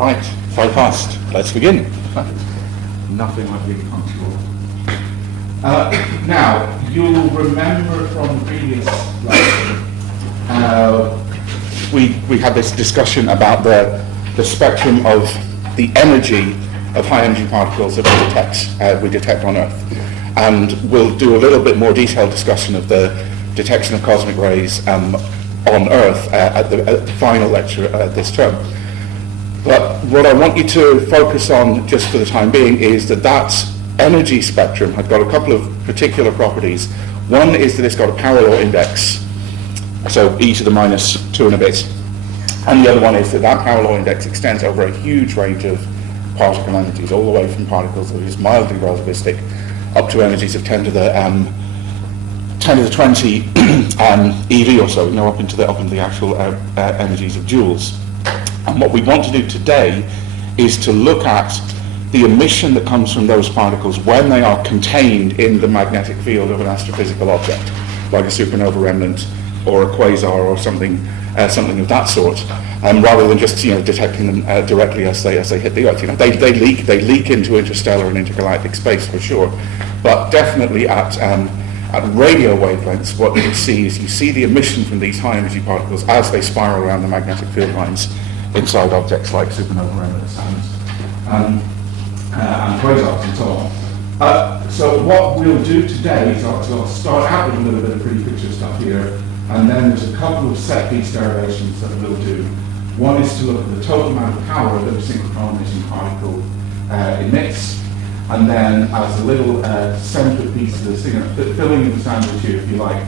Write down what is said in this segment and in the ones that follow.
Right, so fast. Let's begin. Nothing like being punctual. Now, you'll remember from the previous lecture, we had this discussion about the spectrum of the energy of high energy particles that we detect on Earth. And we'll do a little bit more detailed discussion of the detection of cosmic rays on Earth at the final lecture this term. But what I want you to focus on just for the time being is that energy spectrum has got a couple of particular properties. One is that it's got a power law index, so e to the minus 2 and a bit. And the other one is that power law index extends over a huge range of particle energies, all the way from particles that are just mildly relativistic up to energies of 10 to the 20 eV or so, up into the actual energies of joules. And what we want to do today is to look at the emission that comes from those particles when they are contained in the magnetic field of an astrophysical object, like a supernova remnant or a quasar or something of that sort, rather than just detecting them directly as they hit the Earth. They leak into interstellar and intergalactic space for sure, but definitely at radio wavelengths, what you see is the emission from these high energy particles as they spiral around the magnetic field lines inside objects like supernova remnants and quasars and so on. So what we'll do today is I'll start out with a little bit of pretty picture stuff here, and then there's a couple of set piece derivations that we'll do. One is to look at the total amount of power that a synchrotron emitting particle emits, and then as a little centerpiece of this thing, filling in the sandwich here if you like,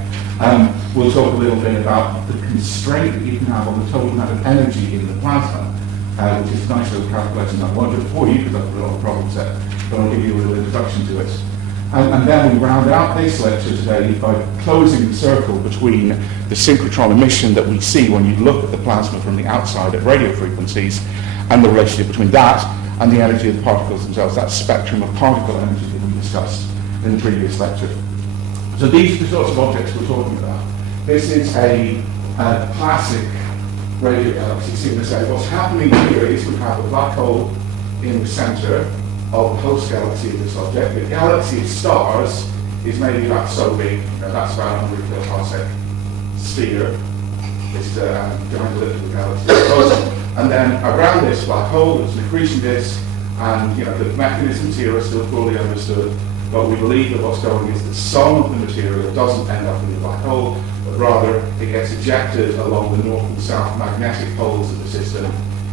we'll talk a little bit about the constraint that you can have on the total amount of energy in the plasma, which is a nice little calculation. I won't do it for you because I've got a lot of problem set, but I'll give you a little introduction to it. And then we round out this lecture today by closing the circle between the synchrotron emission that we see when you look at the plasma from the outside at radio frequencies, and the relationship between that and the energy of the particles themselves, that spectrum of particle energy that we discussed in the previous lecture. So these are the sorts of objects we're talking about. This is a classic radio galaxy. So you say what's happening here is we have a black hole in the center of the host galaxy of this object. The galaxy of stars is maybe about so big, that's about 100 kiloparsec sphere, this giant elliptical galaxy. And then around this black hole there's an accretion disk, and the mechanisms here are still poorly understood, but we believe that what's going is that some of the material doesn't end up in the black hole, but rather it gets ejected along the north and south magnetic poles of the system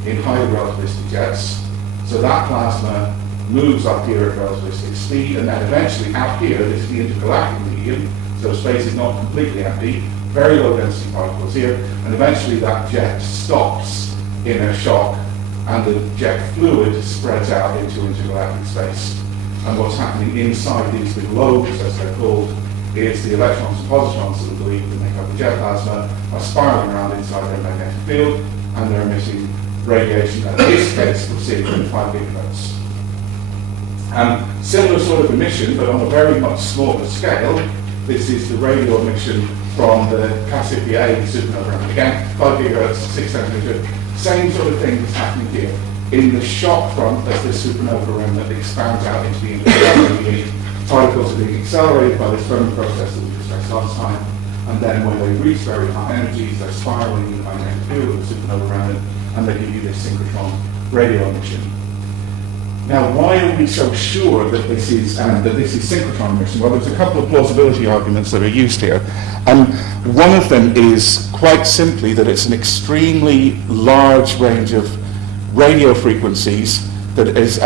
in highly relativistic jets. So that plasma moves up here at relativistic speed, and then eventually out here, this is the intergalactic medium, so space is not completely empty, very low density particles here, and eventually that jet stops in a shock, and the jet fluid spreads out into intergalactic space. And what's happening inside these big lobes, as they're called, is the electrons and positrons that we believe that make up the jet plasma are spiraling around inside their magnetic field, and they're emitting radiation. In this case, we're seeing 25 gigahertz. Similar sort of emission, but on a very much smaller scale. This is the radio emission from the Cassiopeia A supernova. Again, 5 gigahertz, 6 centimeters. Same sort of thing that's happening here. In the shock front, as this supernova remnant expands out into the intergalactic, particles are being accelerated by this Fermi process that we discussed last time, and then when they reach very high energies, they're spiraling in the magnetic field of the supernova remnant, and they give you this synchrotron radio emission. Now, why are we so sure that this is synchrotron emission? Well, there's a couple of plausibility arguments that are used here. One of them is quite simply that it's an extremely large range of radio frequencies that is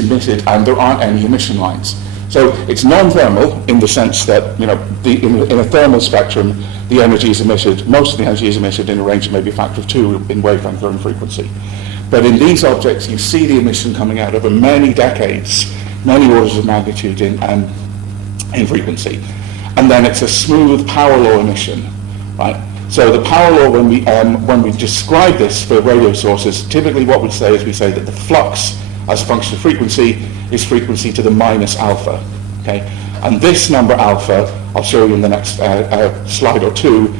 emitted, and there aren't any emission lines. So it's non-thermal in the sense that in a thermal spectrum, the energy is emitted. Most of the energy is emitted in a range of maybe a factor of 2 in wavelength or in frequency. But in these objects, you see the emission coming out over many decades, many orders of magnitude in frequency. And then it's a smooth power law emission, right? So the power law, when we describe this for radio sources, typically what we say is that the flux as a function of frequency is frequency to the minus alpha, okay? And this number alpha, I'll show you in the next slide or two,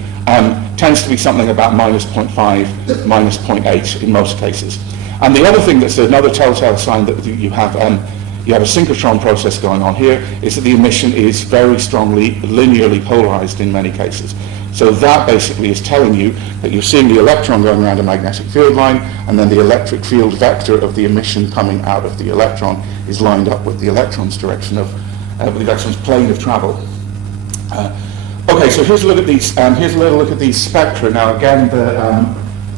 tends to be something about minus 0.5, minus 0.8 in most cases. And the other thing that's another telltale sign that you have a synchrotron process going on here is that the emission is very strongly linearly polarized in many cases. So that basically is telling you that you're seeing the electron going around a magnetic field line, and then the electric field vector of the emission coming out of the electron is lined up with the electron's direction of the electron's plane of travel. Okay, so here's a look at these. Here's a little look at these spectra. Now again,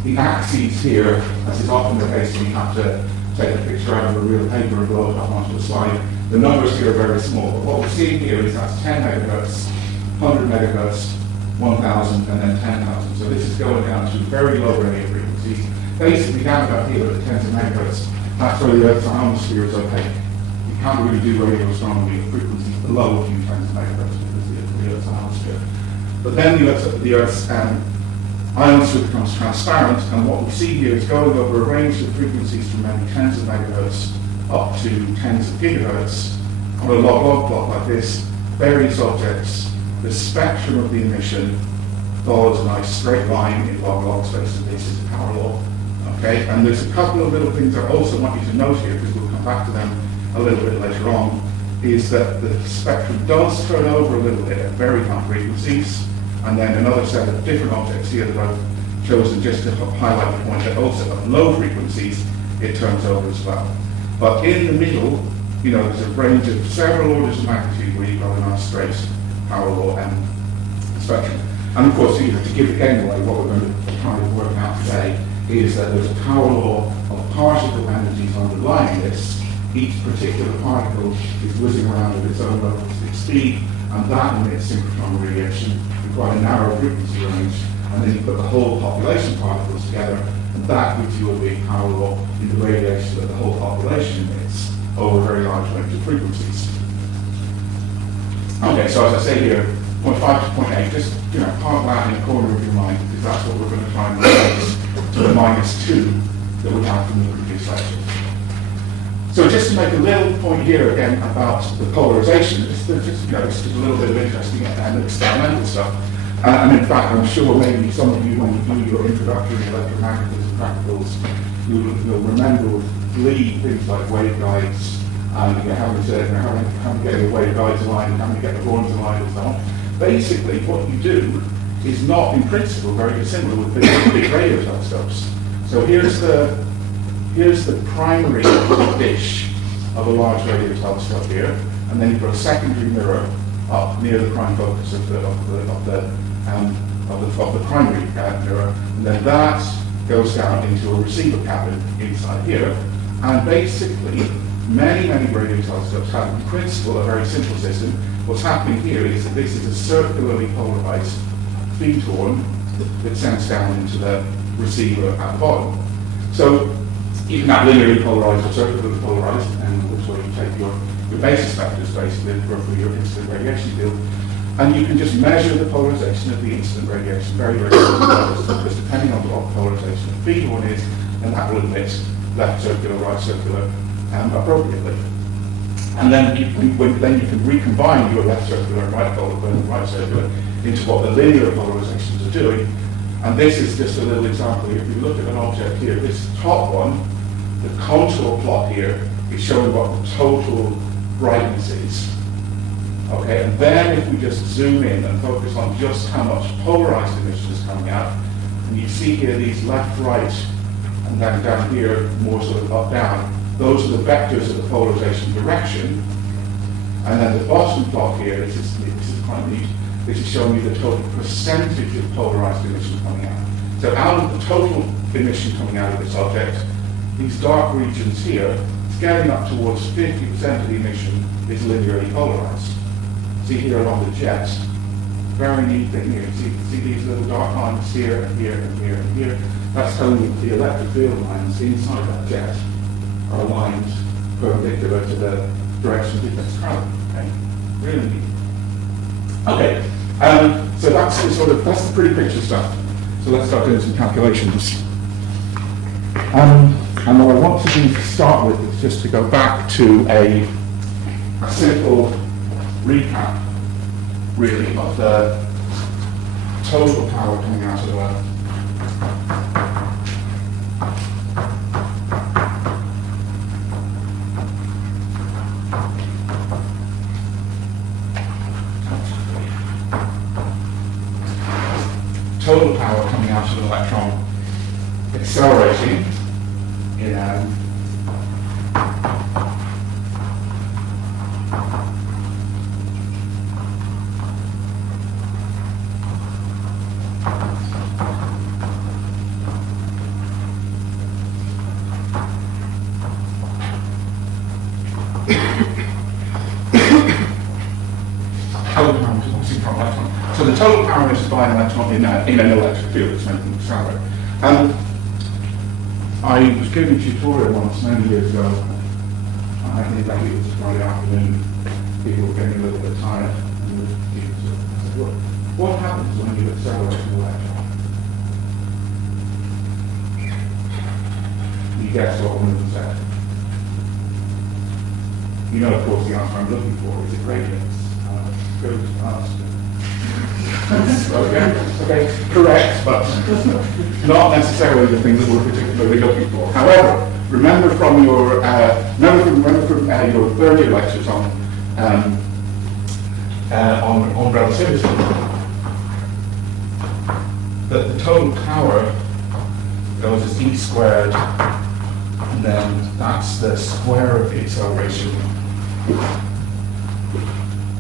the axes here, as is often the case when you have to take a picture out of a real paper and blow it up onto a slide, the numbers here are very small. But what we're seeing here is that's 10 megahertz, 100 megahertz, 1,000, and then 10,000. So this is going down to very low radio frequencies. Basically down about here at the tens of megahertz, that's where the Earth's ionosphere is opaque. You can't really do radio astronomy at frequencies below a few tens of megahertz because of the Earth's ionosphere. But then the Earth's ionosphere becomes transparent, and what we see here is going over a range of frequencies from many tens of megahertz up to tens of gigahertz on a log-log plot like this, various objects. The spectrum of the emission follows a nice straight line in log-log space, and this is the power law. Okay, and there's a couple of little things I also want you to note here, because we'll come back to them a little bit later on, is that the spectrum does turn over a little bit at very high frequencies, and then another set of different objects here that I've chosen just to highlight the point that also at low frequencies it turns over as well. But in the middle, there's a range of several orders of magnitude where you've got a nice straight power law and spectrum. And of course, to give the game away, what we're going to try to work out today is that there's a power law of particle energies underlying this. Each particular particle is whizzing around at its own relativistic speed, and that emits synchrotron radiation in quite a narrow frequency range. And then you put the whole population of particles together, and that gives you a big power law in the radiation that the whole population emits over a very large range of frequencies. Okay, so as I say here, 0.5 to 0.8, just park that in the corner of your mind, because that's what we're going to try and replace to the -2 that we have from the previous lecture. So just to make a little point here again about the polarization, just a little bit of interesting and experimental stuff. And in fact, I'm sure maybe some of you, when you do your introductory electromagnetism practicals, you'll remember with glee things like waveguides, and how to get your waveguides aligned, and how to get the horns aligned and so on. Basically, what you do is not, in principle, very dissimilar with big radio telescopes. So here's the primary dish of a large radio telescope here, and then you've got a secondary mirror up near the prime focus of the primary mirror, and then that goes down into a receiver cabin inside here. And basically, many radio telescopes have, in principle, a very simple system. What's happening here is that this is a circularly polarized feed horn that sends down into the receiver at the bottom. So you can have linearly polarized or circularly polarized, and which way you take your basis vectors basically for your incident radiation field. And you can just measure the polarization of the incident radiation very simply, because depending on what the polarization of the feed horn is, and that will emit left circular, right circular, appropriately. And then you can recombine your left circular and right circular into what the linear polarizations are doing. And this is just a little example. If you look at an object here, this top one, the contour plot here is showing what the total brightness is. Okay, and then if we just zoom in and focus on just how much polarized emission is coming out, and you see here these left, right, and then down here, more sort of up, down, those are the vectors of the polarization direction. And then the bottom plot here, this is quite neat, this is showing you the total percentage of polarized emission coming out. So out of the total emission coming out of this object, these dark regions here, it's getting up towards 50% of the emission is linearly polarized. See here along the jet, very neat thing here. See these little dark lines here and here and here and here. That's telling you that the electric field lines inside that jet are aligned perpendicular to the direction of the travel. Okay, really neat. Okay, so that's the pretty picture stuff. So let's start doing some calculations. And what I want to do to start with is just to go back to a simple recap, really, of the total power coming out of the lab. Total power coming out of an electron accelerating in so the total power emitted by an electron in an electric field is making accelerate. I was giving a tutorial once many years ago. I think maybe it was Friday afternoon. People were getting a little bit tired. And I said, look, what happens when you accelerate an electron? You guess what one of them said. You know, of course, the answer I'm looking for is it radiates. Goes fast. Okay, correct, but not necessarily the thing that we're particularly looking for. However, remember from your your third year lectures on relativity that the total power goes as e squared, and then that's the square of the acceleration,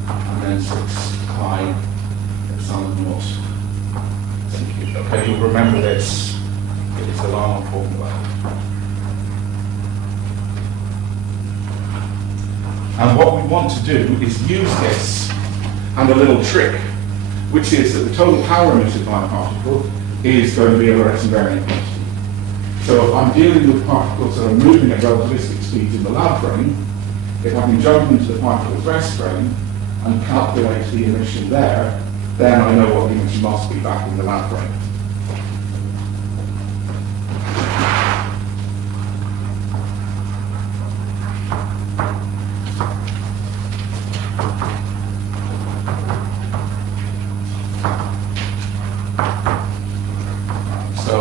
and then 6 pi epsilon naught. Okay, you'll remember this. It's the Larmor formula. And what we want to do is use this and a little trick, which is that the total power emitted by a particle is going to be a Lorentz invariant quantity. So if I'm dealing with particles that are moving at relativistic speeds in the lab frame, if I can jump into the particle's rest frame and calculate the emission there, then I know what the emission must be back in the lab frame. So,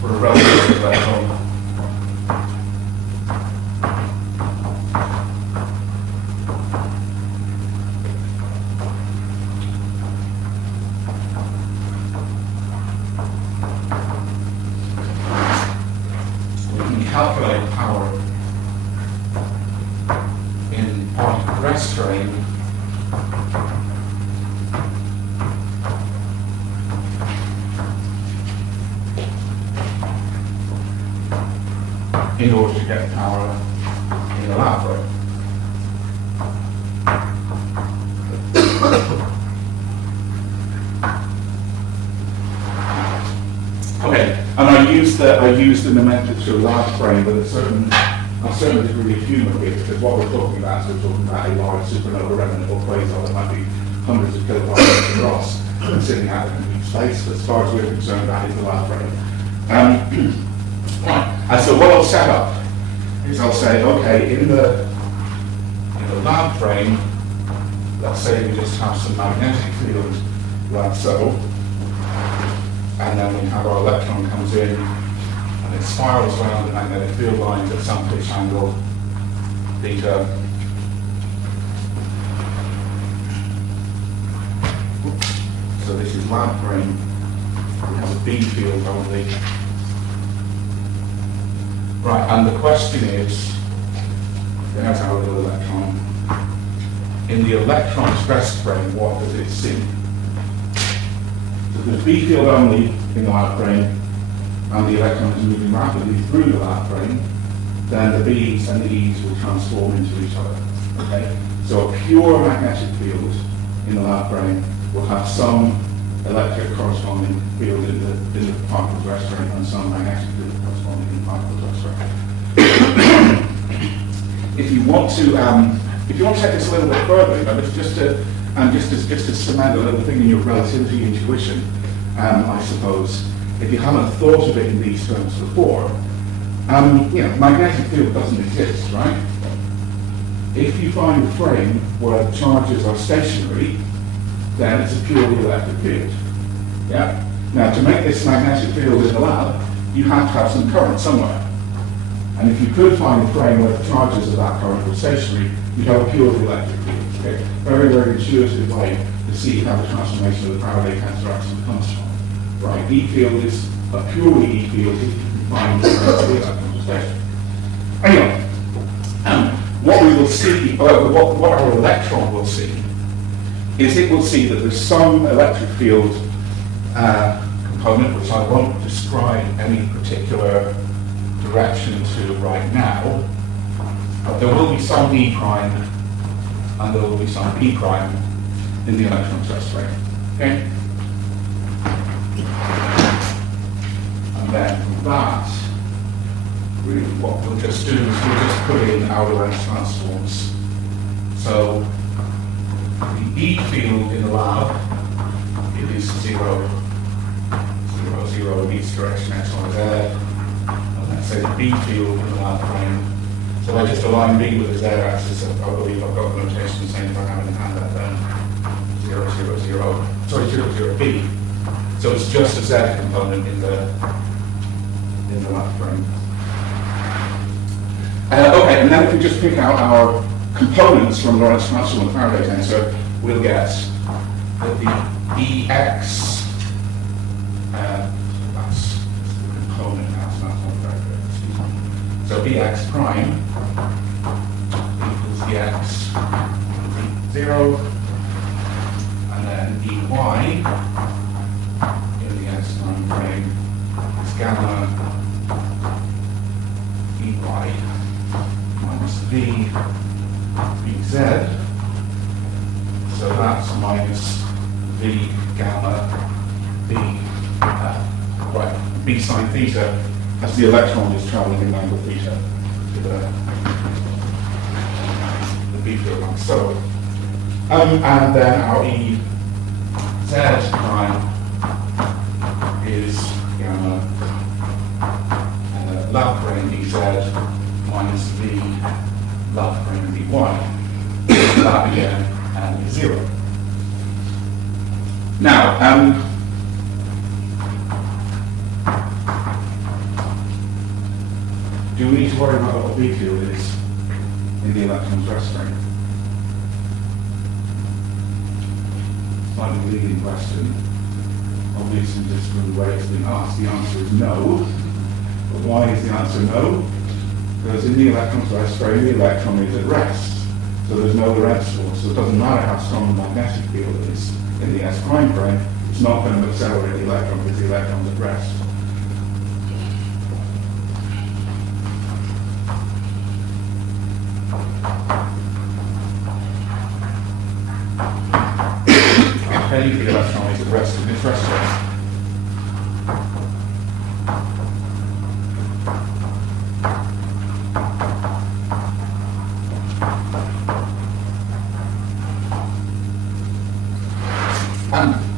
for a relativistic electron, calculate power in particle rest frame in order to get power in the lab frame. Okay, and I use the nomenclature lab frame with a certain degree of humour here, because what we're talking about is we're talking about a large supernova remnant or quasar that might be hundreds of kiloparsecs across and sitting out in complete space. But as far as we're concerned, that is the lab frame. And so what I'll set up is I'll say, okay, in the lab frame, let's say we just have some magnetic field like so. And then we have our electron comes in and it spirals around the magnetic field lines at some pitch angle, theta. So this is lab frame. We have a B field only. Right, and the question is, there's our little electron. In the electron's rest frame, what does it see? So there's B field only in the lab frame, and the electron is moving rapidly through the lab frame, then the B's and the E's will transform into each other. Okay? So a pure magnetic field in the lab frame will have some electric corresponding field in the particle's rest frame and some magnetic field corresponding in the particle's rest frame. If you want to take this a little bit further, you know, just to cement a little thing in your relativity intuition, I suppose, if you haven't thought of it in these terms before, you know, magnetic field doesn't exist, right? If you find a frame where the charges are stationary, then it's a purely electric field. Yeah? Now, to make this magnetic field in the lab, you have to have some current somewhere. And if you could find a frame where the charges of that current were stationary, you'd have a purely electric field. Okay? Very, very intuitive way to see how the transformation of the Faraday interaction comes from. Right? E field is a purely E field if you can find the electron station. Anyway, what we will see, what our electron will see, is it will see that there's some electric field component, which I won't describe any particular direction to right now, but there will be some E prime and there will be some P prime in the electron stress frame. Okay? And then from that, really what we'll just do is we'll just put in our Lorentz transforms. So the E field in the lab, it is 0, 0, 0 in each direction, X, Y, Z. And let's say the B field in the lab frame. So I just align B with the Z axis. I believe I've got the notation saying if I have it in hand that then 0, 0, 0, sorry, 0, 0, B. So it's just a Z component in the lab frame. Okay, and then if we just pick out our components from Lorentz transform and the Faraday tensor, we'll get that the EX, that's the component now, so that's not very good. So EX prime equals EX 0, and then EY in the X time frame is gamma EY minus V Vz, so that's minus V gamma B, right, B sine theta, as the electron is traveling in angle theta to the B field line. So, and then our Ez prime is gamma lab frame Ez minus V lab frame Vy. That again and is 0. Now, do we need to worry about what the B field is in the electron's rest frame? Slightly leading question. Obviously, just from the way it's been asked, the answer is no. But why is the answer no? Because in the electron's rest frame, the electron is at rest. So there's no Lorentz force, so it doesn't matter how strong the magnetic field is in the S prime frame, it's not going to accelerate the electron because the electron's at rest. Okay, the electron is at rest in its rest frame.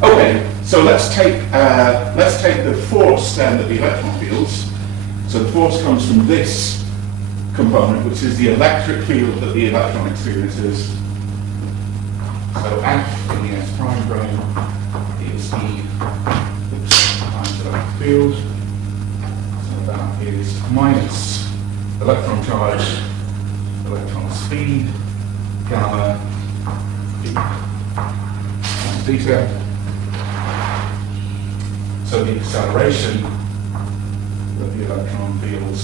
Okay, so let's take the force then that the electron feels. So the force comes from this component, which is the electric field that the electron experiences. So F in the S prime frame is E times electric field. So that is minus electron charge, electron speed, gamma, B. Theta. So the acceleration that the electron feels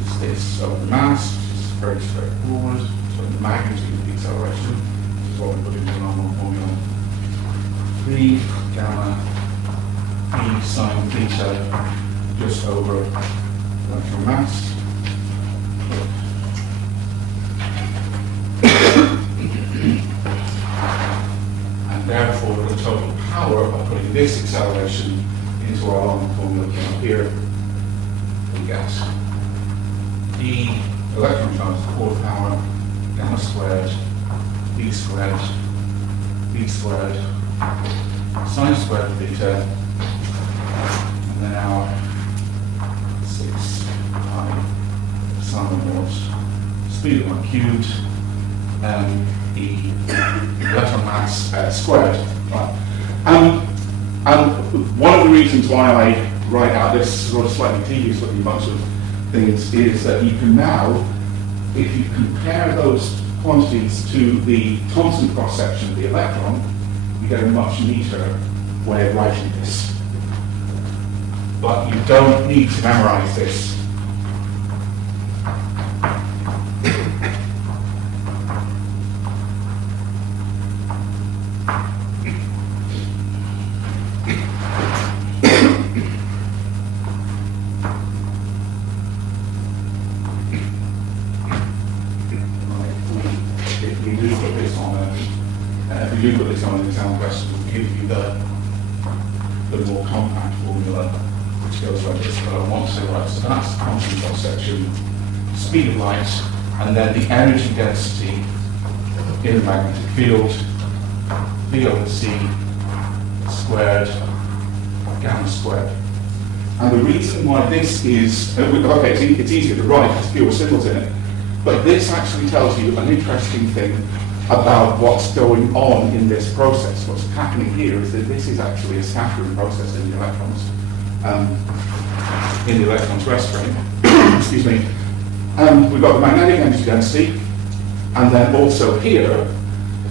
is this over the mass, which is very straightforward. So the magnitude of the acceleration, which is what we put into the normal formula. V gamma E sine theta just over electron mass. Therefore, the total power by putting this acceleration into our long formula here, we get E electron times the core power, gamma squared, B squared, B squared, sine squared theta, and then our 6 pi epsilon naught speed of 1 cubed the electron mass squared. Right? And one of the reasons why I write out this sort of slightly tedious looking bunch of things is that you can now, if you compare those quantities to the constant cross-section of the electron, you get a much neater way of writing this. But you don't need to memorize this. If you do put this on an exam question, we'll give you the more compact formula, which goes like this, but I want to say, right, so that's constant cross-section, speed of light, and then the energy density in the magnetic field, V over C squared, gamma squared. And the reason why this is, okay, it's easier to write, there's fewer symbols in it, but this actually tells you an interesting thing about what's going on in this process. What's happening here is that this is actually a scattering process in the electrons, rest frame. Excuse me. We've got the magnetic energy density, and then also here,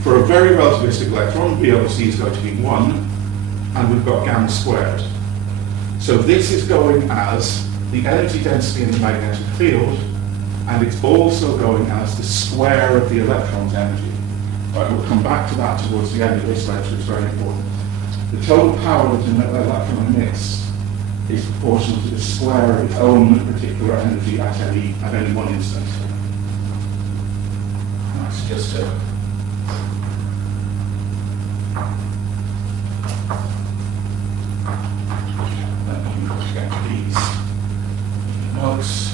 for a very relativistic electron, V over C is going to be 1, and we've got gamma squared. So this is going as the energy density in the magnetic field, and it's also going as the square of the electron's energy. Right, we'll come back to that towards the end of this lecture, it's very important. The total power that an electron emits is proportional to the square of its own particular energy at any one instant. That's just a let me get these notes.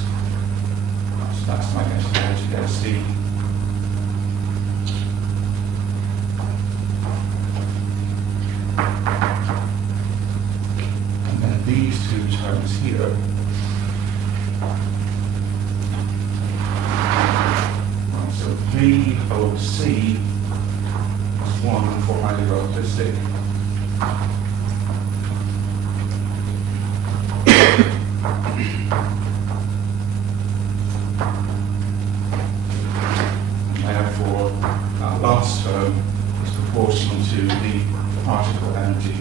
So that's magnetic energy density. And then these two terms here. Right, so V over C is 1 for highly relativistic. Therefore, that last term is proportional to the particle energy.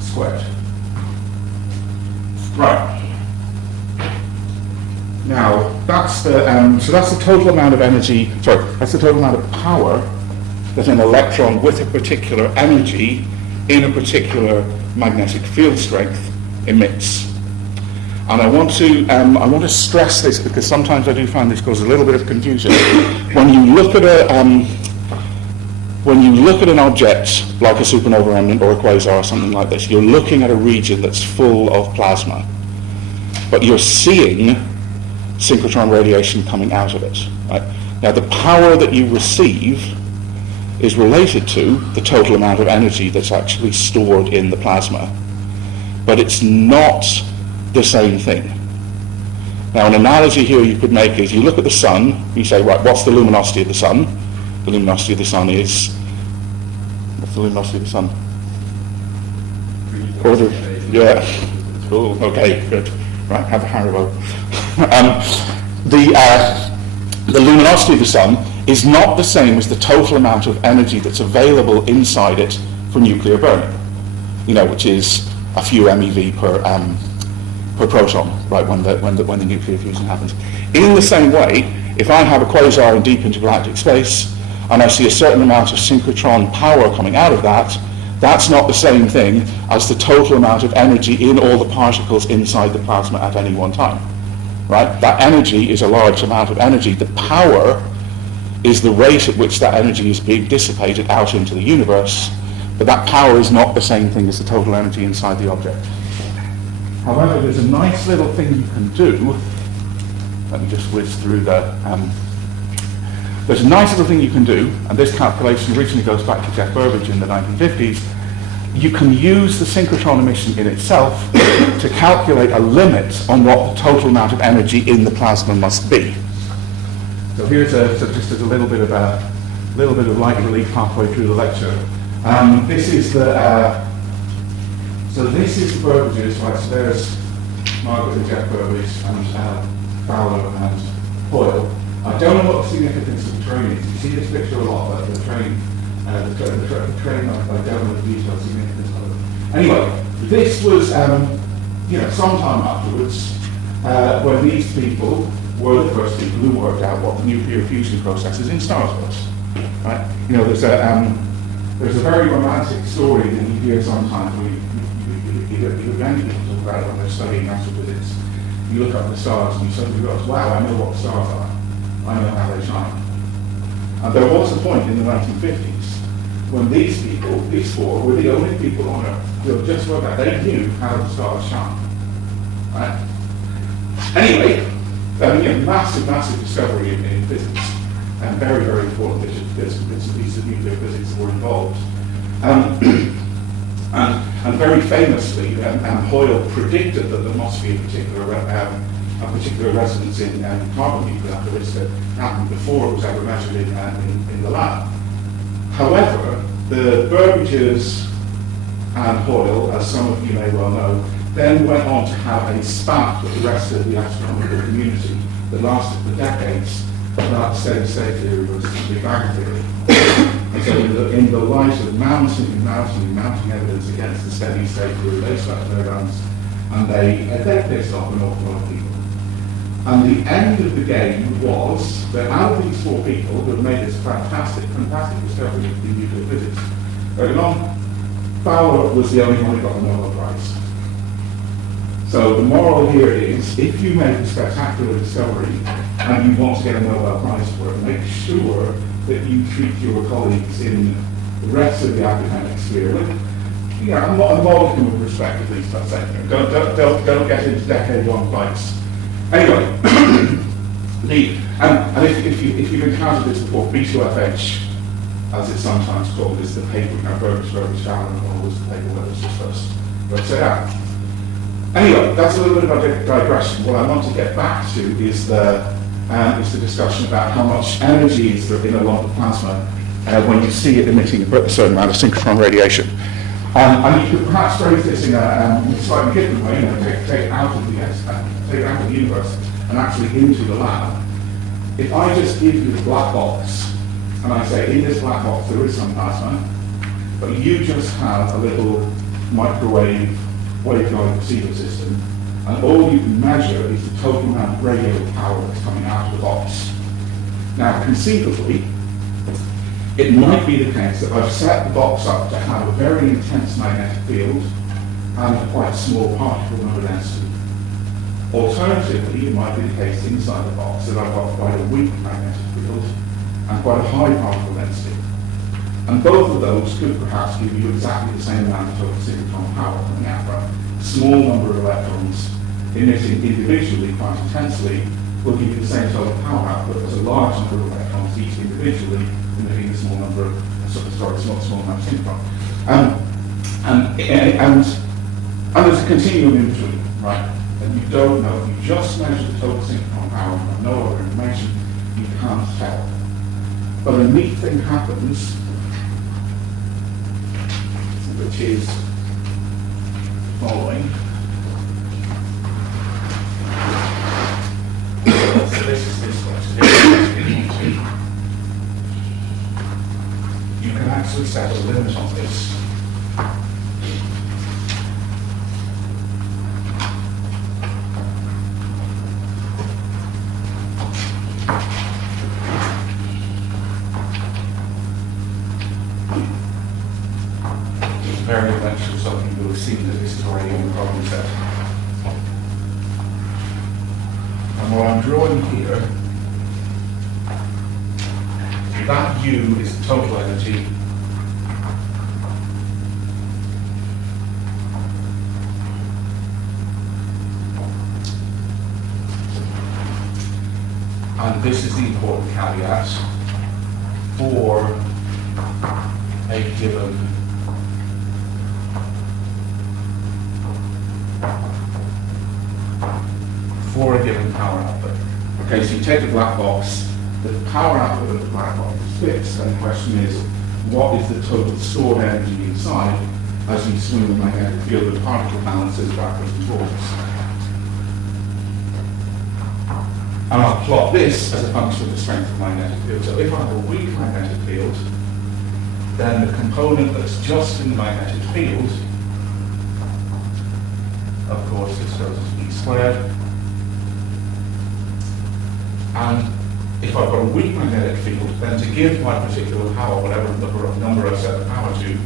Squared. Right. Now, that's the so that's the total amount of energy. Sorry, that's the total amount of power that an electron with a particular energy in a particular magnetic field strength emits. And I want to stress this because sometimes I do find this causes a little bit of confusion. When you look at an object like a supernova remnant or a quasar or something like this, you're looking at a region that's full of plasma, but you're seeing synchrotron radiation coming out of it. Right? Now, the power that you receive is related to the total amount of energy that's actually stored in the plasma, but it's not the same thing. Now, an analogy here you could make is you look at the sun, you say, right, what's the luminosity of the sun? The luminosity of the sun is, what's the luminosity of the sun? Yeah, cool, okay, good. Right, have a Haribo. The luminosity of the sun is not the same as the total amount of energy that's available inside it for nuclear burning, which is a few MeV per proton, right, when the nuclear fusion happens. In the same way, if I have a quasar in deep intergalactic space and I see a certain amount of synchrotron power coming out of that, that's not the same thing as the total amount of energy in all the particles inside the plasma at any one time, right? That energy is a large amount of energy. The power is the rate at which that energy is being dissipated out into the universe, but that power is not the same thing as the total energy inside the object. However, there's a nice little thing you can do. Let me just whiz through there's a nice little thing you can do, and this calculation originally goes back to Jeff Burbidge in the 1950s, you can use the synchrotron emission in itself to calculate a limit on what the total amount of energy in the plasma must be. So here's just a little bit of light relief halfway through the lecture. This is the Burbages, right? So there's Margaret and Jeff Burbage and Fowler and Hoyle. I don't know what the significance of the train is. You see this picture a lot, but the train, I don't know the detailed significance of it. Anyway, this was, sometime afterwards, when these people were the first people who worked out what the nuclear fusion processes in stars was. Right? There's a very romantic story that you hear sometimes when you many people talk about it when they're studying astrophysics. You look up the stars and you suddenly realize, wow, I know what the stars are. I know how they shine. And there was a point in the 1950s when these four, were the only people on Earth who had just worked out, they knew how the stars shine. Right? Anyway, massive discovery in physics, and very, very important bits of nuclear physics that were involved. And very famously, Hoyle predicted that there must be a particular resonance in carbon nuclei afterwards that happened before it was ever measured in the lab. However, the Burbages and Hoyle, as some of you may well know, then went on to have a spat with the rest of the astronomical community that lasted for decades. That steady state theory was the Big Bang theory. And so in the light of mounting evidence against the steady state theory, they slapped their guns and they pissed off an awful lot of people. And the end of the game was that out of these four people who had made this fantastic discovery in nuclear physics, Fowler was the only one who got the Nobel Prize. So the moral here is, if you make a spectacular discovery and you want to get a Nobel Prize for it, make sure that you treat your colleagues in the rest of the academic sphere with a modicum of respect, at least, I'd say. Don't get into decade-long fights. Anyway, and if you've encountered this before, B2FH, as it's sometimes called, is the paper, Burbages, Fowler, and all was the paper where it was just first set out. Anyway, that's a little bit of a digression. What I want to get back to is the discussion about how much energy is there in a lump of plasma when you see it emitting a certain amount of synchrotron radiation. And you could perhaps phrase this in a slightly different way, take it out of the universe and actually into the lab. If I just give you the black box, and I say, in this black box there is some plasma, but you just have a little microwave waveguide receiver system, and all you can measure is the total amount of radio power that's coming out of the box. Now, conceivably, it might be the case that I've set the box up to have a very intense magnetic field and a quite small particle number density. Alternatively, it might be the case inside the box that I've got quite a weak magnetic field and quite a high particle density. And both of those could perhaps give you exactly the same amount of total synchrotron power coming out, right? A small number of electrons emitting individually quite intensely will give you the same total power output as a large number of electrons each individually emitting a small amount of synchrotron. And there's a continuum in between, right? And you don't know. If you just measure the total synchrotron power and have no other information, you can't tell. But a neat thing happens, which is following. So this is this one. You can actually set a limit on this. Very eventually, some people have seen that this is already on the problem set. And what I'm drawing here, that U is the total energy. And this is the important caveat for a given given power output. Okay, so you take a black box, the power output of the black box is fixed, and the question is, what is the total stored energy inside as you swing the magnetic field with particle balances backwards and forwards? And I'll plot this as a function of the strength of the magnetic field. So if I have a weak magnetic field, then the component that's just in the magnetic field, of course, this goes as E squared. And if I've got a weak magnetic field, then to give my particular power, whatever number I set the power to,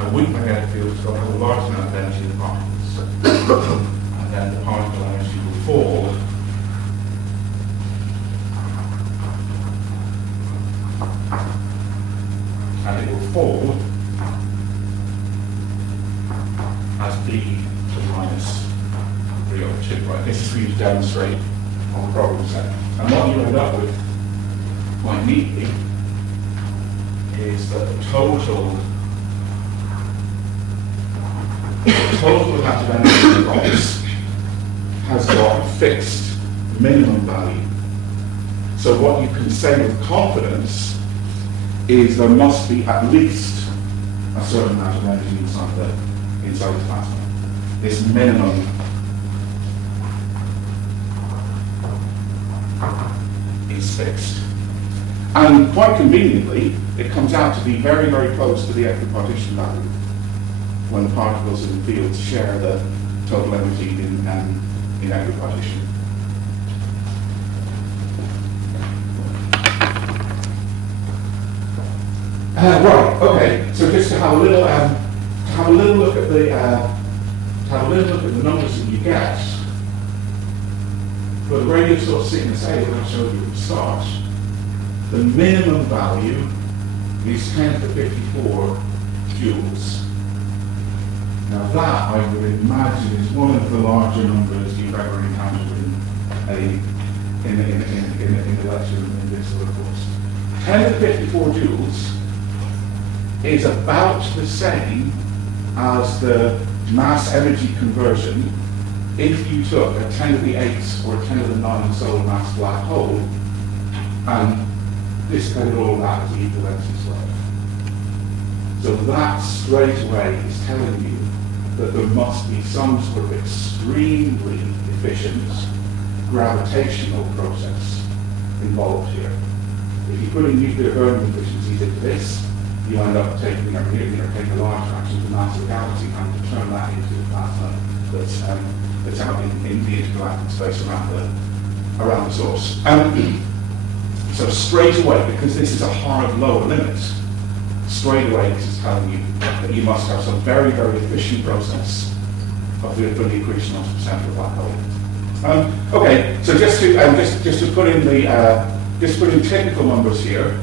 a weak magnetic field has got to have a large amount of energy in the particles. And then the particle energy will fall and it will fall as B to the minus 3 over 2, right? This is for you to demonstrate on the problem set. And what you end up with, quite neatly, is that the total amount of energy in the box has got a fixed minimum value. So what you can say with confidence is there must be at least a certain amount of energy inside the plasma. This minimum is fixed. And quite conveniently, it comes out to be very, very close to the equipartition value when the particles in the field share the total energy in equipartition. Right. Okay. So just to have a little look at the numbers that you get for the radio source sickness A that I showed you at the start. The minimum value is 10 to the 54 joules. Now that, I would imagine, is one of the larger numbers you've ever encountered in a lecture in this sort of course. 10 to the 54 joules is about the same as the mass energy conversion if you took a 10 to the 8 or a 10 to the 9 solar mass black hole and dissipated all of that as the equal energy slave. So that straight away is telling you that there must be some sort of extremely efficient gravitational process involved here. If you put in nuclear burning efficiencies into this, you end up taking take a large fraction of the mass of the galaxy and to turn that into a plasma that's out in the intergalactic space around the source. So straight away, because this is a hard lower limit, straight away this is telling you that you must have some very, very efficient process of the accretion onto the center of the black hole. Okay, so just to put in technical numbers here,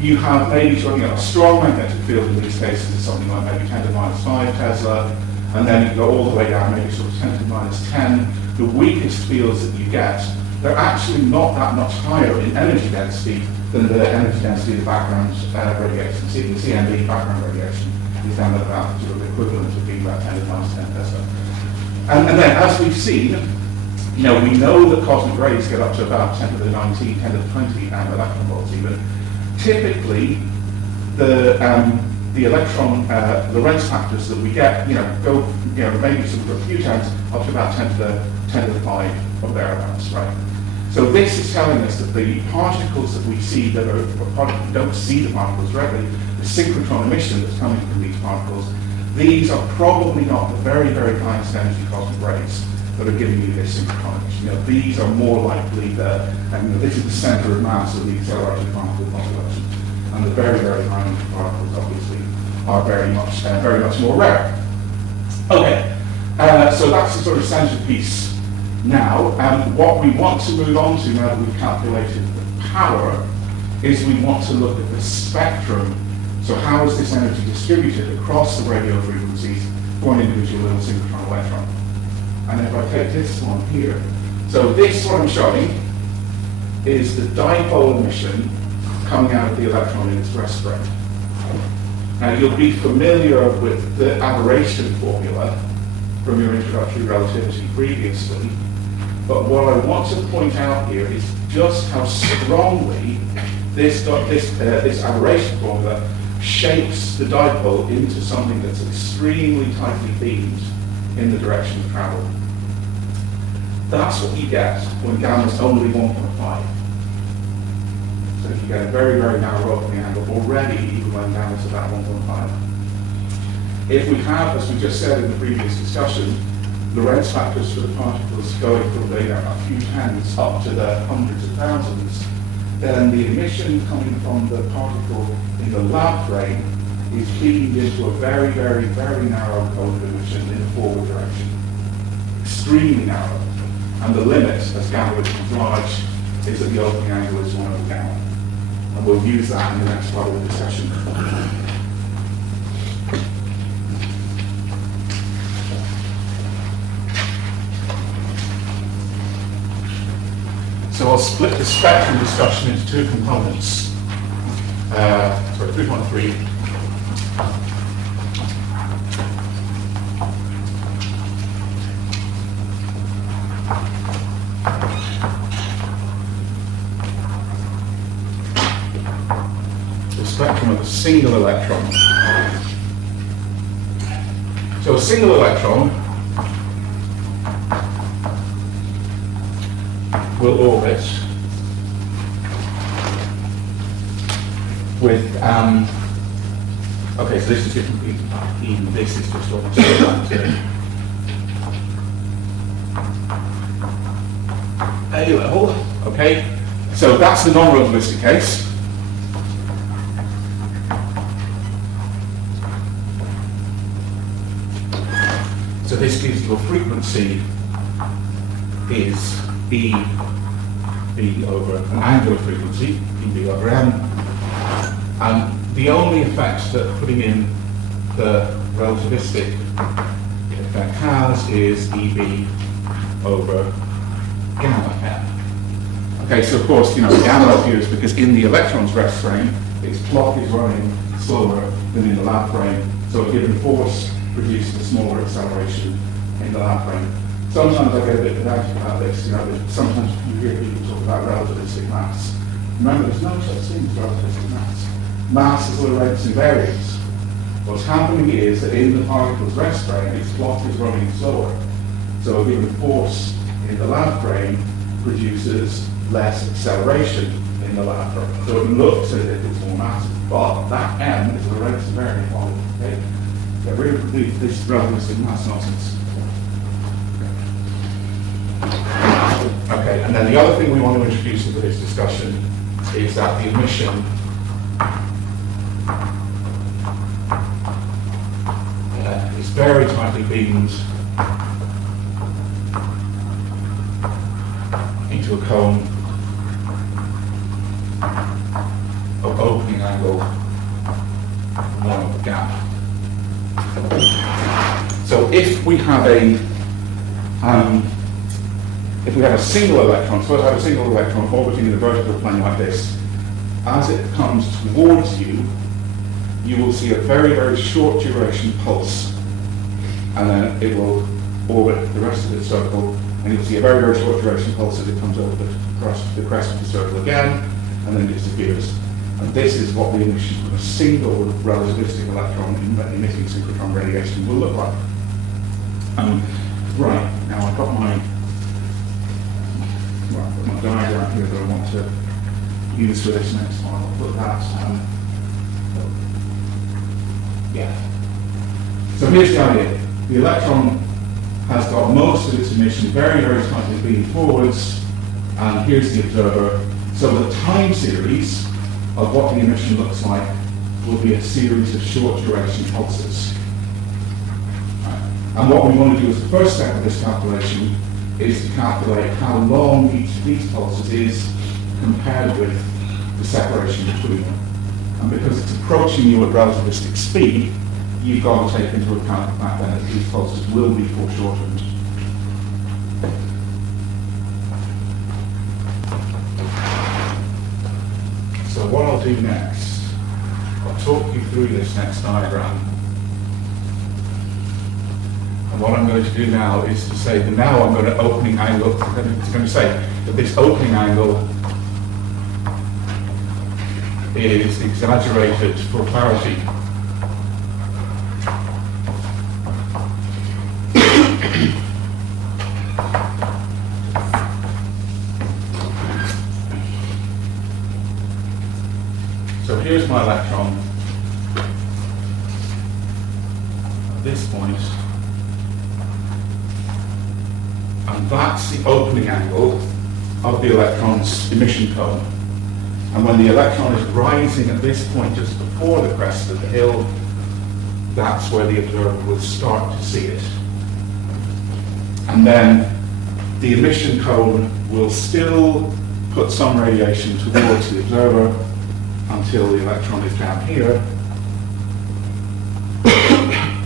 you have maybe a strong magnetic field in these cases is something like maybe 10 to the minus 5 Tesla, and then you go all the way down, maybe sort of 10 to the minus 10. The weakest fields that you get, they're actually not that much higher in energy density than the energy density of the background radiation. See, the CMB background radiation is down at about sort of equivalent of being about 10 to the minus 10 Tesla. And then, as we've seen, we know that cosmic rays get up to about 10 to the 19, 10 to the 20 electron volts even. Typically, the electron Lorentz factors that we get, go, maybe sort of a few times up to about 10 to the 5 or thereabouts, right? So this is telling us that the particles that we see that are, we don't see the particles directly, the synchrotron emission that's coming from these particles, these are probably not the very, very highest energy cosmic rays that are giving you this synchrotron emission. These are more likely this is the center of mass of the accelerated particle population. And the very, very high energy particles obviously are very much more rare. Okay, so that's the sort of centerpiece now. What we want to move on to now that we've calculated the power is we want to look at the spectrum. So how is this energy distributed across the radio frequencies for an individual little synchrotron electron? And if I take this one here, so this, what I'm showing, is the dipole emission coming out of the electron in its rest frame. Now you'll be familiar with the aberration formula from your introductory relativity previously, But what I want to point out here is just how strongly this aberration formula shapes the dipole into something that's extremely tightly beamed in the direction of travel. That's what you get when gamma is only 1.5. So if you get a very, very narrow opening angle already, even when gamma is about 1.5. If we have, as we just said in the previous discussion, Lorentz factors for the particles going from a few tens up to the hundreds of thousands, then the emission coming from the particle in the lab frame is beamed into a very, very, very narrow cone of emission in the forward direction. Extremely narrow. And the limit, as gamma becomes large, is that the opening angle is 1 over gamma. And we'll use that in the next part of the discussion. So I'll split the spectrum discussion into two components. 3.3. The spectrum of a single electron. So a single electron will orbit with, okay, so this is different, even this is just almost A level, okay, so that's the non-relativistic case. So this gives you a frequency is B over an angular frequency, B over M, and the only effect that putting in the relativistic effect has is EB over gamma M. Okay, so of course, gamma appears because in the electron's rest frame, its clock is running slower than in the lab frame, so a given force produces a smaller acceleration in the lab frame. Sometimes I get a bit pedantic about this, sometimes you hear people talk about relativistic mass. Remember, there's no such thing as relativistic mass. Mass is Lorentz invariance. What's happening is that in the particle's rest frame, its clock is running slower. So a given force in the lab frame produces less acceleration in the lab frame. So it looks as if it's more massive, but that M is Lorentz invariant. Okay? Get rid of this relativistic mass nonsense. Okay, and then the other thing we want to introduce into this discussion is that the emission is very tightly beamed into a cone of opening angle 1 over gamma. So if we have a single electron, suppose I have a single electron orbiting in a vertical plane like this, as it comes towards you, you will see a very, very short duration pulse, and then it will orbit the rest of the circle, and you'll see a very, very short duration pulse as it comes over the crest of the circle again, and then disappears. And this is what the emission from a single relativistic electron emitting synchrotron radiation will look like. Right, now I've got my diagram here that I want to use for this next one. I'll put that, So here's the idea. The electron has got most of its emission very, very tightly beamed forwards, and here's the observer. So the time series of what the emission looks like will be a series of short duration pulses. And what we want to do as the first step of this calculation is to calculate how long each of these pulses is compared with the separation between them. And because it's approaching you at relativistic speed, you've got to take into account the fact that these pulses will be foreshortened. So what I'll do next, I'll talk you through this next diagram. And what I'm going to do now is to say that now I'm going to opening angle, it's going to say that this opening angle is exaggerated for clarity. So here's my electron at this point, and that's the opening angle of the electron's emission cone. And when the electron is rising at this point, just before the crest of the hill, that's where the observer will start to see it. And then the emission cone will still put some radiation towards the observer until the electron is down here.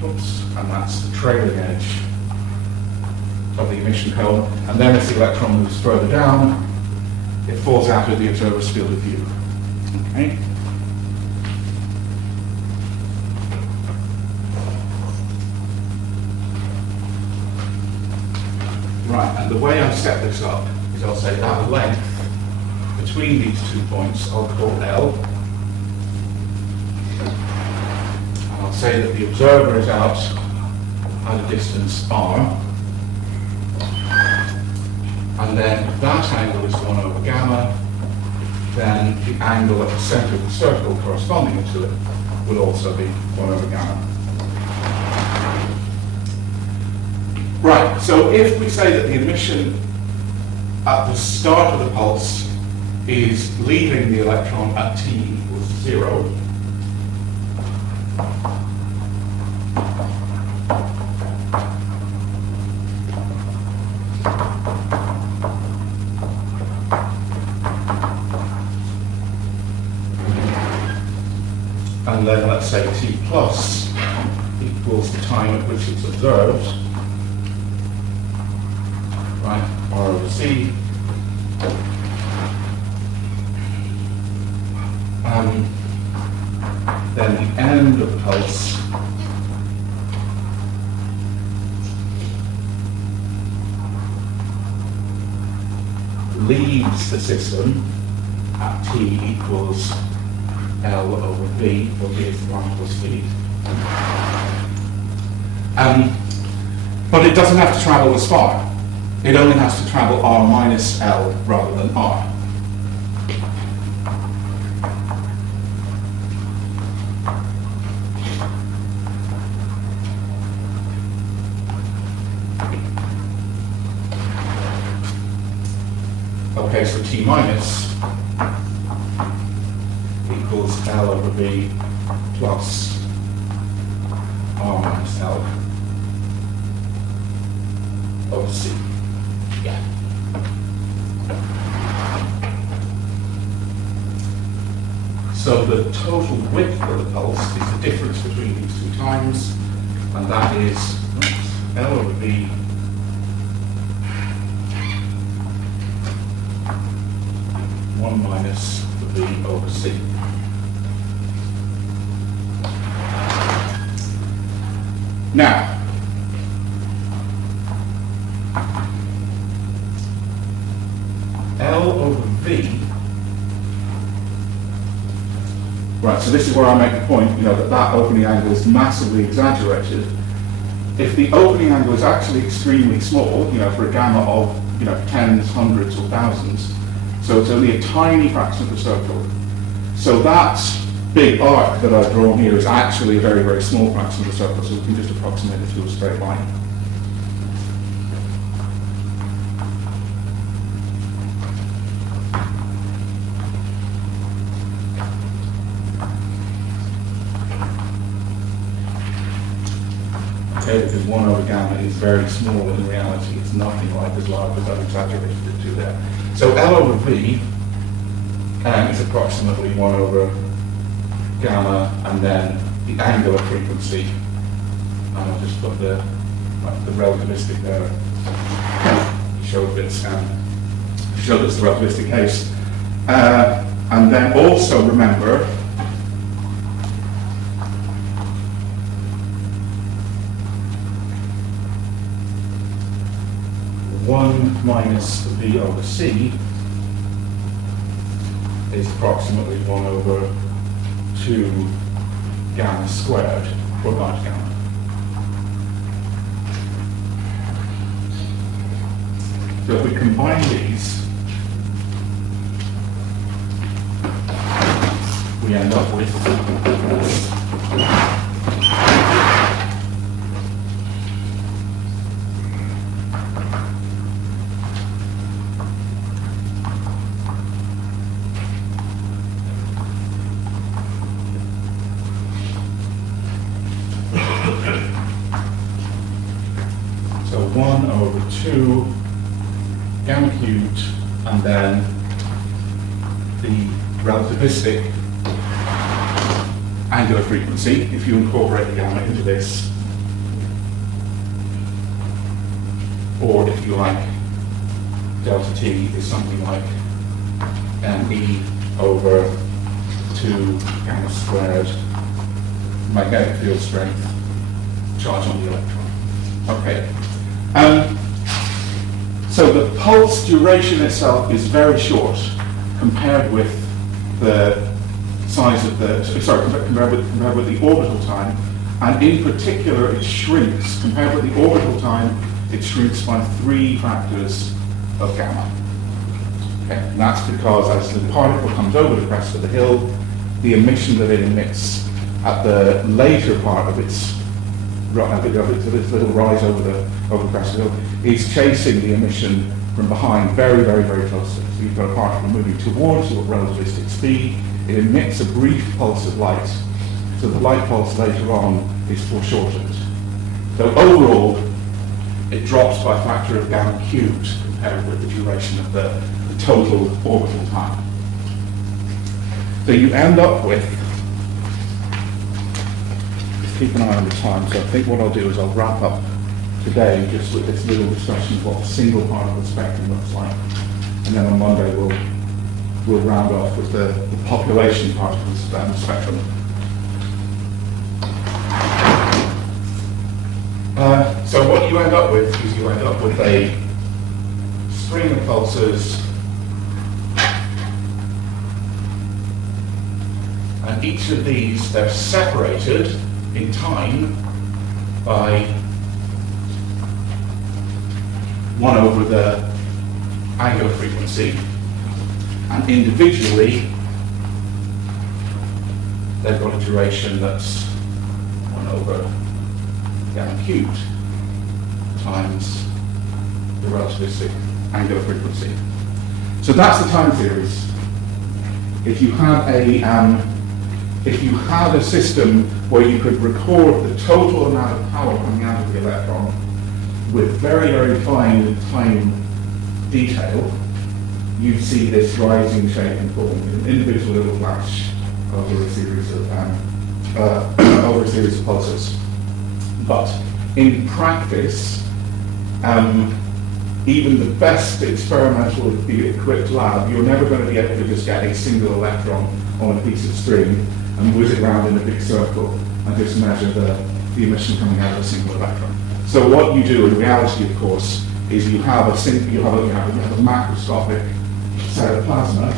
Oops, and that's the trailing edge of the emission cone. And then as the electron moves further down, it falls out of the observer's field of view. Okay? Right, and the way I set this up is I'll say that length between these 2 points I'll call L. And I'll say that the observer is out at a distance R. And then if that angle is 1 over gamma, then the angle at the center of the circle corresponding to it will also be 1 over gamma. Right, so if we say that the emission at the start of the pulse is leaving the electron at t equals 0, and then let's say t plus equals the time at which it's observed, right, R over C, then the end of the pulse leaves the system at t equals L over V, or V is the particle speed. But it doesn't have to travel as far. It only has to travel R minus L rather than R. Okay, so T minus equals L over V plus R minus L over C. Yeah. So the total width of the pulse is the difference between these two times, and that is L over V one minus the V over C. Now, L over V, right, so this is where I make the point, that opening angle is massively exaggerated. If the opening angle is actually extremely small, for a gamma of, tens, hundreds, or thousands, so it's only a tiny fraction of the circle. So that big arc that I've drawn here is actually a very, very small fraction of the circle, so we can just approximate it to a straight line. Okay, because 1 over gamma is very small in reality. It's nothing like as large as I've exaggerated it to there. So L over V is approximately 1 over gamma, and then the angular frequency, and I'll just put the relativistic there, show that it's the relativistic case. And then also remember 1 minus V over C is approximately 1 over 2 gamma squared for large gamma. So if we combine these, we end up with so 1 over 2 gamma cubed, and then the relativistic angular frequency, if you incorporate the gamma into this, or if you like, delta t is something like me over 2 gamma squared magnetic field strength charge on the electron. Okay. So the pulse duration itself is very short compared with the size of the, compared with the orbital time, and in particular it shrinks. Compared with the orbital time, it shrinks by 3 factors of gamma. Okay, and that's because as the particle comes over the crest of the hill, the emission that it emits at the later part of its little rise over the crest of the hill is chasing the emission from behind very, very, very closely. So you've got a particle moving towards you at relativistic speed. It emits a brief pulse of light. So the light pulse later on is foreshortened. So overall, it drops by a factor of gamma cubed compared with the duration of the total orbital time. So you end up with, just keep an eye on the time, so I think what I'll do is I'll wrap up today just with this little discussion of what the single particle spectrum looks like, and then on Monday we'll round off with the population particles spectrum. So what you end up with is you end up with a string of pulses, and each of these, they're separated in time by 1 over the angular frequency, and individually they've got a duration that's 1 over gamma cubed times the relativistic angular frequency. So that's the time series. If you had a system where you could record the total amount of power coming out of the electron with very, very fine time detail, you'd see this rising shape and form in an individual little flash over a series of pulses. But in practice, even the best experimental equipped lab, you're never going to be able to just get a single electron on a piece of string and whiz it around in a big circle and just measure the emission coming out of a single electron. So what you do in reality, of course, is you have a macroscopic set of plasma,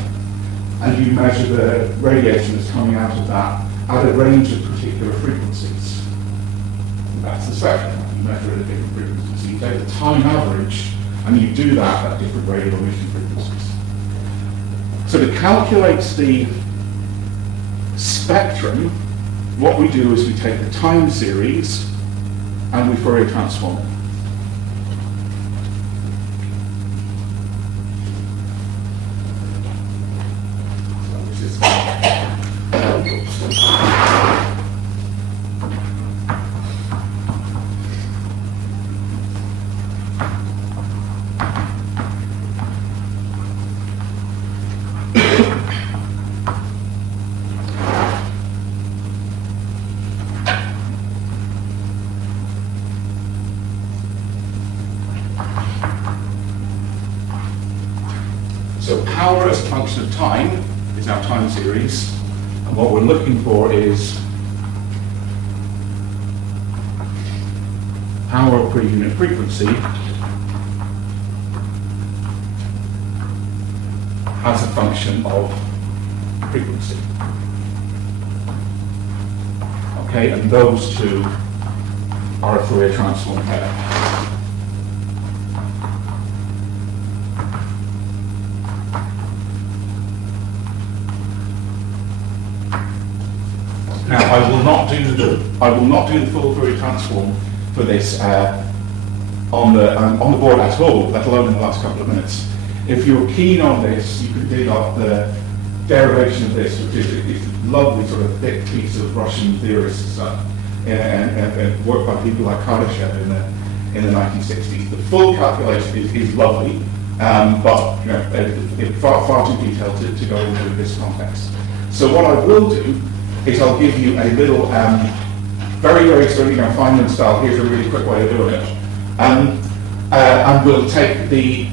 and you measure the radiation that's coming out of that at a range of particular frequencies. And that's the spectrum. You measure it at different frequencies. So you take the time average, and you do that at different radio emission frequencies. So to calculate the spectrum, what we do is we take the time series and we Fourier transform it. So power as a function of time is our time series, and what we're looking for is power per unit frequency as a function of frequency. Okay, and those two are a Fourier transform pair. Now, I will not do the full Fourier transform for this on the board at all, let alone in the last couple of minutes. If you're keen on this, you can dig up the derivation of this, which is a lovely sort of thick piece of Russian theorist stuff, and work by people like Kardashev in the 1960s. The full calculation is lovely, but you know, far too detailed to go into this context. So what I will do is I'll give you a little, very sort of, Feynman style, here's a really quick way of doing it. And we'll take the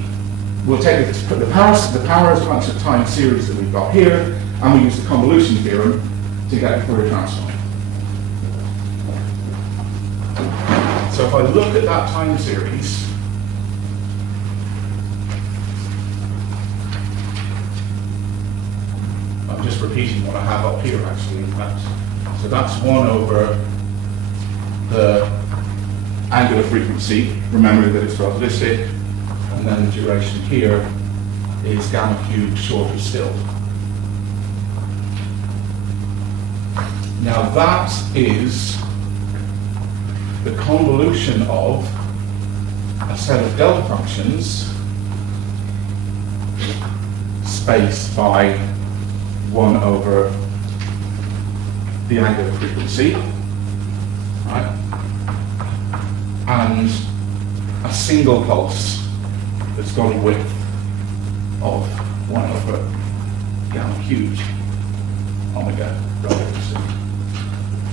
power as a function of time series that we've got here, and we use the convolution theorem to get a Fourier transform. So if I look at that time series, I'm just repeating what I have up here actually, in fact. So that's 1 over the angular frequency, remembering that it's relativistic, and then the duration here is gamma cubed shorter still. Now that is the convolution of a set of delta functions spaced by 1 over the angular frequency, right? And a single pulse that's got a width of 1 over gamma cubed omega relativistic.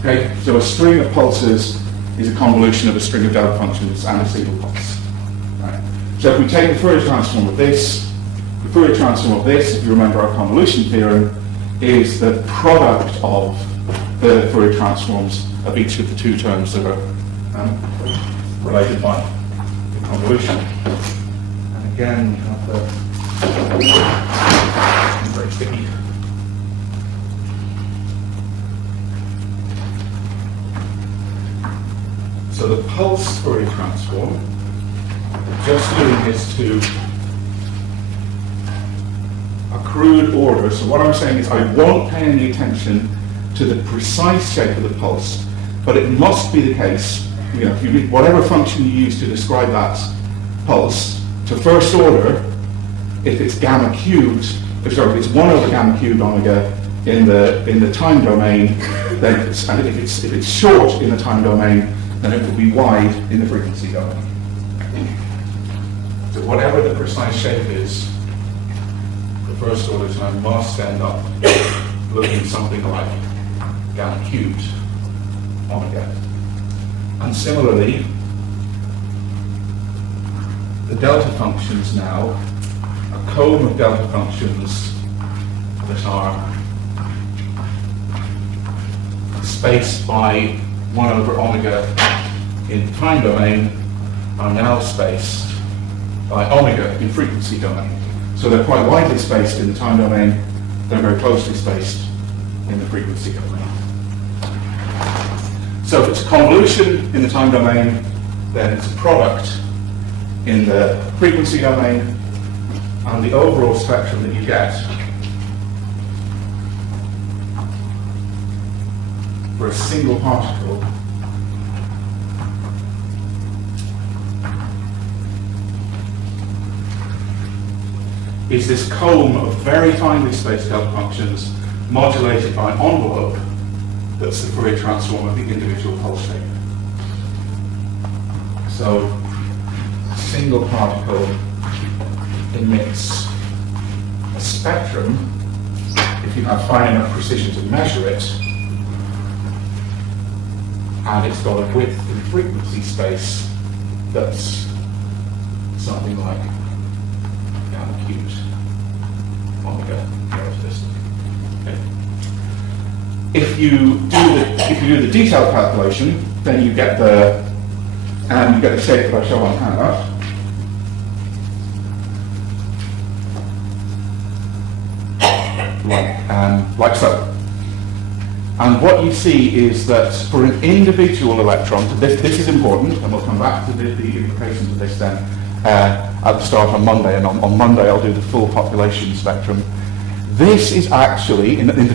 Okay, so a string of pulses is a convolution of a string of delta functions and a single pulse. Right? So if we take the Fourier transform of this, the Fourier transform of this, if you remember our convolution theorem, is the product of the Fourier transforms of each of the two terms that are related by the convolution. And again, we have the very sticky. So the pulse Fourier transform, just doing this to a crude order. So what I'm saying is I won't pay any attention to the precise shape of the pulse, but it must be the case, you know, whatever function you use to describe that pulse, to first order, if it's gamma cubed, if it's 1 over gamma cubed omega in the time domain, then if it's short in the time domain, then it will be wide in the frequency domain. So whatever the precise shape is, the first order time must end up looking something like gamma cubed omega. And similarly, the delta functions now, a comb of delta functions that are spaced by 1 over omega in the time domain are now spaced by omega in frequency domain. So they're quite widely spaced in the time domain, they're very closely spaced in the frequency domain. So if it's a convolution in the time domain, then it's a product in the frequency domain, and the overall spectrum that you get for a single particle is this comb of very finely spaced delta functions modulated by an envelope that's the Fourier transform of the individual pulse shape. So a single particle emits a spectrum, if you have fine enough precision to measure it, and it's got a width in frequency space that's something like gamma cubed omega relativistic. Okay. If you do the detailed calculation, then you get the shape that I show on handout. like so. And what you see is that for an individual electron, this is important, and we'll come back to the implications of this then at the start on Monday, and on Monday I'll do the full population spectrum. This is actually, in the